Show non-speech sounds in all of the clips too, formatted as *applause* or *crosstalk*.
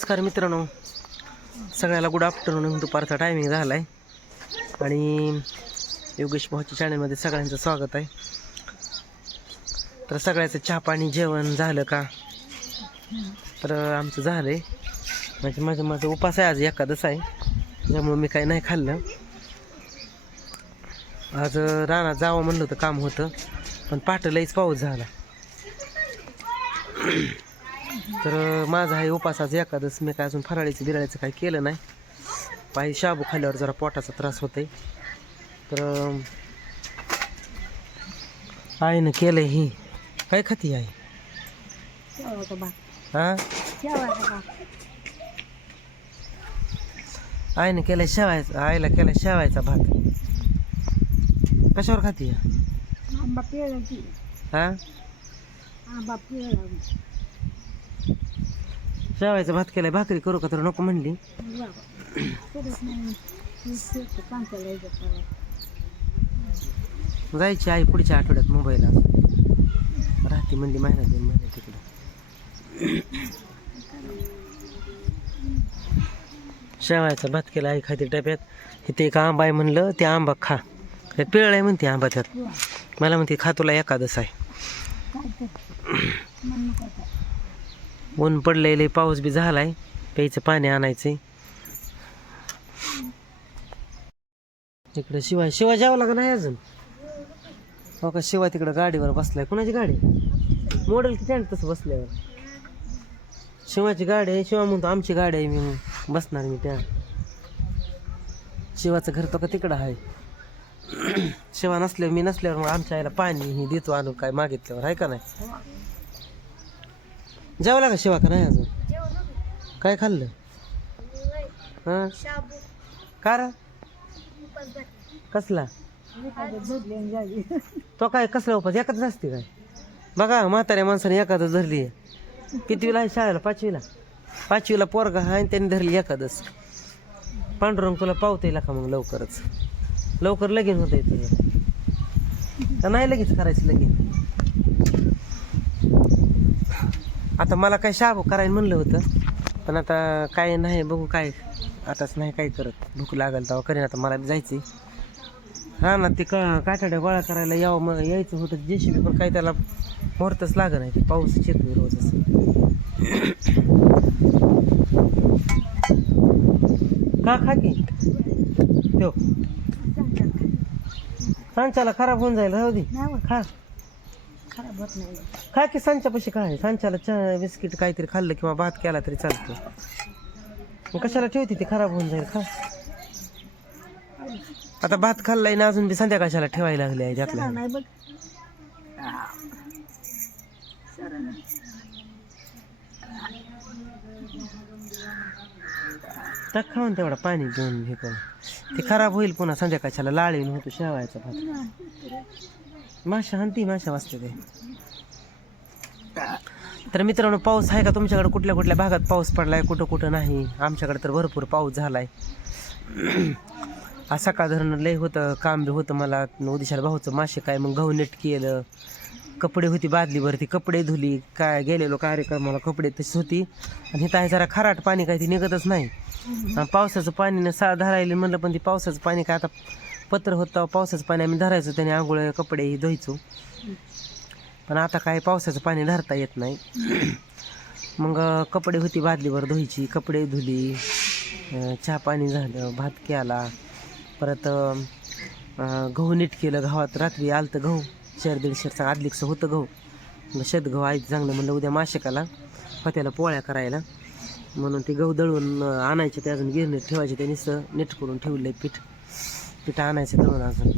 नमस्कार मित्रांनो. सगळ्याला गुड आफ्टरनून दुपारचा टायमिंग झाला आहे आणि योगेश भाऊच्या चॅनलमध्ये सगळ्यांचं स्वागत आहे. तर सगळ्याचं चहा पाणी जेवण झालं का? तर आमचं झालं आहे म्हणजे माझं माझं उपास आहे आज एखादंच आहे. त्यामुळे मी काही नाही खाल्लं. आज रानात जावं म्हणलं होतं काम होतं. पण पहाटे पाऊस झाला. तर माझा आहे उपासाचा एकादस मी काय अजून फराळीचं बिराळीचं काही केलं नाही. पायी शाबू खाल्ल्यावर जरा पोटाचा त्रास होतोय. तर आईनं केलंय ही. काय खाती हा? भात आईनं केलंय शेवायचा आईला केलाय शेवायचा भात. कशावर खाती? हा? शेवायचा भात केलाय भाकरी करू का तर नको म्हणली. जायची आई पुढच्या आठवड्यात मुंबईला. राहते म्हणली महिना दोन महिने तिकडे. शेवायचा भात केला आई खाते डब्यात. इथे एक आंबा आहे म्हणलं ते आंबा खा. त्यात पिळ आहे म्हणते आंबा त्यात. मला म्हणते खा तुला एकादस आहे काय तर मन नको आता. ऊन पडलेले पाऊस बी झालाय. प्यायचं पाणी आणायचंय. तिकडे शिवाय शिवाय जावं का नाही अजून? हो का शिवाय तिकडं गाडीवर बसलाय. कुणाची गाडी? मॉडेल किती आहे तसं बसल्यावर? शिवाची गाडी आहे शिवा म्हणतो आमची गाडी आहे मी बसणार मी त्या. शिवाचं घर तो का तिकडं आहे? *clears throat* शिवा नसल्यावर मी नसल्यावर मग आमच्या आईला पाणी ही देतो आणून काय मागितल्यावर आहे का नाही? जेवला का शिवा का नाही अजून? काय खाल्लं? हा? का रे? कसला? एखादं. तो काय कसला उपास एकाच असते काय? बघा म्हाताऱ्या माणसाने एकादस धरली. आहे कितवीला आहे शाळेला? पाचवीला. पाचवीला पोरगा आहे आणि त्यांनी धरली एकादस पांडुरंग तुला पावता येईल का मग लवकरच? लवकर लगीन होत येते का नाही लगेच करायचं लगीन. आता मला काय शाबू करायला म्हणलं होतं पण आता काय नाही बघू काय आताच नाही काय करत. भूक लागल तेव्हा करेन. आता मला बी जायचंय. हा ना ते का काठाड्या गोळा करायला यावं मग यायचं होतं. जेसीबी पण काही त्याला मुहूर्तच लाग नाही ते पाऊस येतोय रोजच का खा की? त्यो सांच्याला खराब होऊन जाईल. राहू दे. खा. खराब होत नाही खा की सांच्यापाशी काय सांच्याला चहा बिस्किट काहीतरी खाल्लं किंवा भात केला तरी चालतं. मग कशाला ठेवते ते खराब होऊन जाईल? खा. आता भात खाल्लाय ना अजून बी संध्याकाळच्याला ठेवायला लागले आहे त्यातल्या चला नाही बघ. टाक खाऊन तेवढा पाणी घेऊन हे करून. ते खराब होईल पुन्हा संध्याकाळच्याला लाळीन होतो शेवायचा भात. माशा हंती माशा वाचते ते तर मित्रांनो पाऊस आहे का तुमच्याकडे? कुठल्या कुठल्या भागात पाऊस पडलाय कुठं कुठं नाही? आमच्याकडे तर भरपूर पाऊस झालाय. आहे सकाळ धरणं लय होतं काम बी होतं मला. उदिशाला भाऊचं मासे काय मग गहू नेट केलं. कपडे होती बादली भरती कपडे धुली. काय गेलेलो कार्यक्रमाला कपडे तशीच होती. आणि इथं आहे जरा खराट पाणी काय ती निघतच नाही. पावसाचं पाणी न सा धरायला म्हणलं पण ती पावसाचं पाणी काय आता पत्र होतं पावसाचं पाणी आम्ही धरायचो त्याने आंघोळ कपडे धुवायचो. पण आता काय पावसाचं पाणी धरता येत नाही. मग कपडे होती बादलीवर धुवायची कपडे धुली चहा पाणी झालं भात केला. परत गहू नीट केलं गावात रात्री आलं तर गहू शेर दीडशेचं आदलीकचं होतं गहू. मग शेत गहू आहे चांगलं म्हणलं उद्या माशिकाला फत्याला पोळ्या करायला. म्हणून ते गहू दळून आणायचे ते अजून गिरणीत ठेवायचे ते नुसतं नीट करून ठेवलं पीठ. पीठ आणायचं दळून अजून.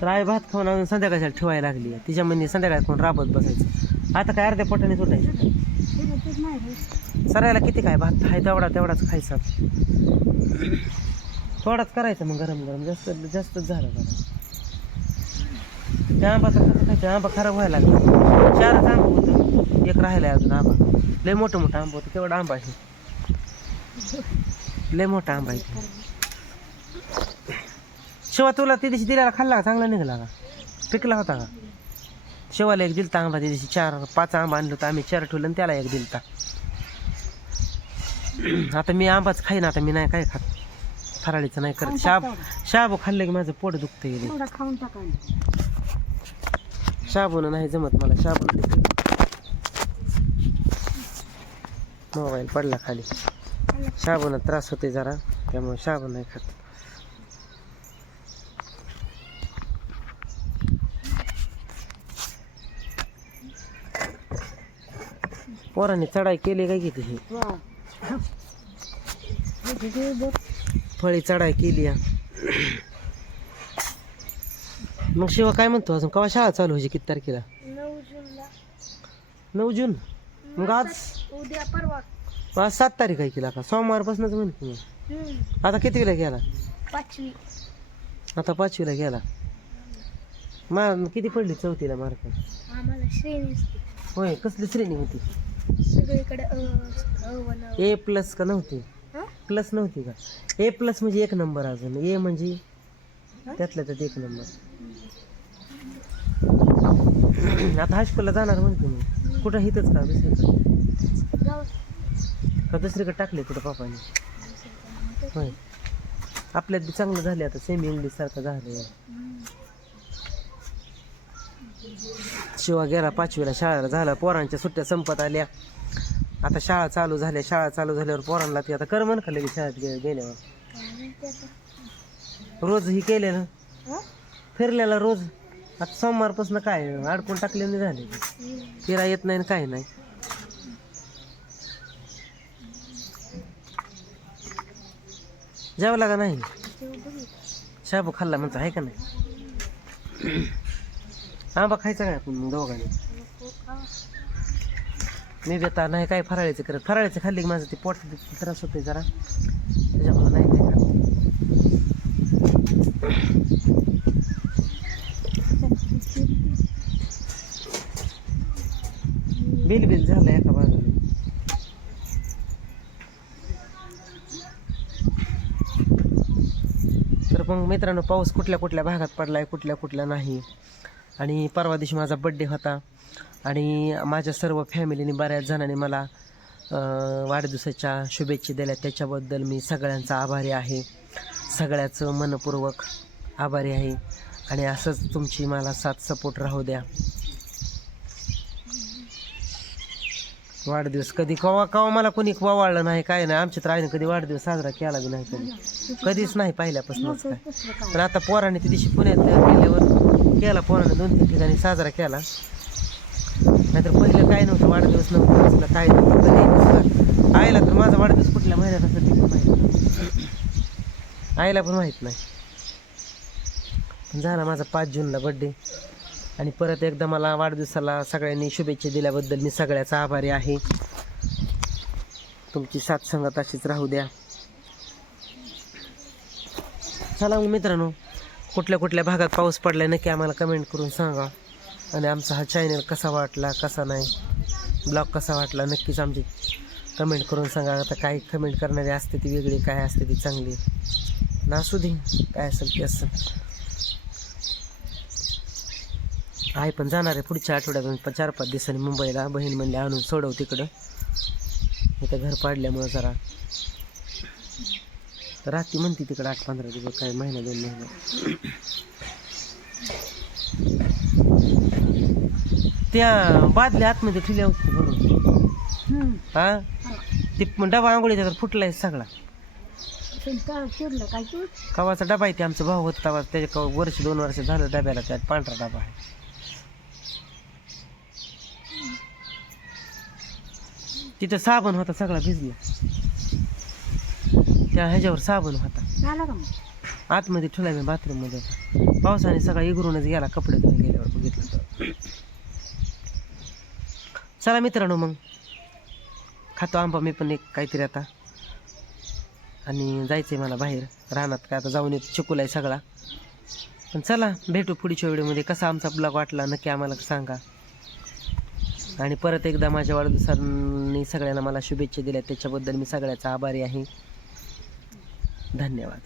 तर भात खाऊन अजून संध्याकाळच्या ठेवायला लागली तिच्या म्हणजे संध्याकाळ कोण राबत बसायचं. आता काय अर्ध्या पोटाने सुटायचं सरायला किती काय भात खाय तेवढा तेवढाच खायचा. थोडाच करायचा मग गरम गरम. जास्त जास्तच झालं जरा त्या आंबा तर कसं खायचं. आंबा खराब व्हायला लागला. चारच आंबा होतं. एक राहिलाय अजून आंबा. लय मोठं मोठं आंबा होतं केवढा आंबा आहे. लय मोठा आंबा आहे. शिवा तुला ते दिवशी दिलेला खाल्ला का? चांगला निघाला का? पिकला होता का? शेवाला एक दिलता आंबा त्या दिवशी चार पाच आंबा आणलं होतं आम्ही चार ठेवलं आणि त्याला एक दिलता. आता मी आंबाच खाईन आता मी नाही काय खात. फराळीचं नाही करत. शाब शाबू खाल्लं की माझं पोट दुखतं गेले थोडा खाऊन टाका. शाबून नाही जमत मला शाबून मोबाईल पडला खाली. शाबून त्रास होते जरा त्यामुळे शाबू नाही खात. पोरांनी चढाई केली काय की तुझी? वा हे फळी चढाई केली या. मग शिवा काय म्हणतो अजून? केव्हा शाळा चालू व्हायची किती तारखेला? नऊ जून? मग आज? उद्या परवा. आज सात तारीख आहे केला का सोमवारपासूनच म्हणतो मी हम्म. आता कितीला गेला? पाचवी. आता पाचवीला गेला? मार किती पडली चौथीला मार्क आम्हाला श्रेणी असते. होय कसली श्रेणी होती? सगळीकडे अ a one a. A plus का नव्हती? हं? प्लस नव्हती का? ए प्लस म्हणजे एक नंबर अजून. ए म्हणजे? त्यातल्या त्यात एक नंबर. *clears throat* आता हायस्कूलला जाणार म्हणते मी. कुठं इथंच का दुसरीकडे? गावात का दुसरीकडे टाकले कुठं पापाने होय. आपल्यात बी चांगलं झाले आता सेमी इंग्लिश सारखं झालं शिवा गेला पाचवीला शाळेला झाला पोरांच्या सुट्ट्या संपत आल्या. आता शाळा चालू झाल्या शाळा चालू झाल्यावर पोरांना ती आता कर म्हण का लगेच शाळेत गेल्यावर? रोज ही केलेलं हं? फिरलेला रोज? आता सोमवारपासून काय अडकून टाकल्याने झाले. फिरा येत नाही आणि काय नाही. जेवला का नाही. शाबू खाल्ला म्हणतो आहे का नाही? आंबा खायचा काय आपण मग दोघांनी? मी देता नाही काय फराळीचं करत. फराळीचं खाल्ली की माझं ते पोट त्रास होते जरा त्याच्यामुळे नाही काय खात बिल बिल झालं एका बाजूने तर मग मित्रांनो पाऊस कुठल्या कुठल्या भागात पडला आहे कुठल्या कुठल्या नाही. आणि परवा दिवशी माझा बड्डे होता. आणि माझ्या सर्व फॅमिलीने बऱ्याच जणांनी मला वाढदिवसाच्या शुभेच्छा दिल्या. त्याच्याबद्दल मी सगळ्यांचा आभारी आहे. सगळ्याचं मनपूर्वक आभारी आहे. आणि असंच तुमची मला साथ सपोर्ट राहू द्या. वाढदिवस. कधी कवा कवा मला कोणी वाळलं नाही काय नाही. आमच्या तर आईने कधी वाढदिवस साजरा केला बी नाही कधी. कधीच नाही पहिल्यापासूनच काय. पण आता पोराने त्या दिवशी पुण्यात गेल्यावर केला पोराने दोन तीन ठिकाणी साजरा केला. नाहीतर पहिलं काय नव्हतं वाढदिवस नव्हतं असलं काय नव्हतं कधी आईला तर माझा वाढदिवस कुठल्या महिन्यात असं ते पण माहीत नाही. आईला पण माहीत नाही. पण झाला माझा पाच जूनला बड्डे आणि परत एकदा मला वाढदिवसाला सगळ्यांनी शुभेच्छा दिल्याबद्दल मी सगळ्याचा आभारी आहे. तुमची साथ संगत अशीच राहू द्या. चला मग मित्रांनो कुठल्या कुठल्या भागात पाऊस पडलाय नक्की आम्हाला कमेंट करून सांगा. आणि आमचा हा चॅनल कसा वाटला कसा नाही ब्लॉग कसा वाटला नक्कीच आमची कमेंट करून सांगा. आता काही कमेंट करणारी असते ती वेगळी काय असते ती चांगली. ना असू दे काय असेल ते असेल. आहे पण जाणार आहे पुढच्या आठवड्यात पण चार पाच दिवसांनी मुंबईला. बहीण म्हणले आणून सोडव तिकडं. इथं घर पाडल्यामुळं जरा रात्री म्हणते तिकडं आठ पंधरा दिवस काय महिना दोन महिना. त्या बादल्या आतमध्ये ठेवल्या होती भरून हा? ते पण डबा आंघोळीचा तर फुटलाय सगळा. कवाचा डबा आहे ते आमचा भाऊ होता त्याच्या वर्ष दोन वर्ष झालं डब्याला त्यात पांढरा डबा आहे. तिथं साबण होता सगळा भिजला. त्या ह्याच्यावर साबण होता. आतमध्ये ठेवला मी बाथरूममध्ये पावसाने सगळा इगरूनच गेला कपडे धुवून गेल्यावर बघितलं तर. चला मित्रांनो मग. खातो आंबा मी पण एक काहीतरी आता. आणि जायचंय मला बाहेर. रानात काय आता जाऊन येतो चिकूला आहे सगळा. पण चला भेटू पुढच्या व्हिडिओमध्ये. कसा आमचा ब्लॉग वाटला नक्की आम्हाला सांगा. आणि परत एकदा माझ्या वाढदिवसांनी सगळ्यांना मला शुभेच्छा दिल्या. त्याच्याबद्दल मी सगळ्याचा आभारी आहे. धन्यवाद.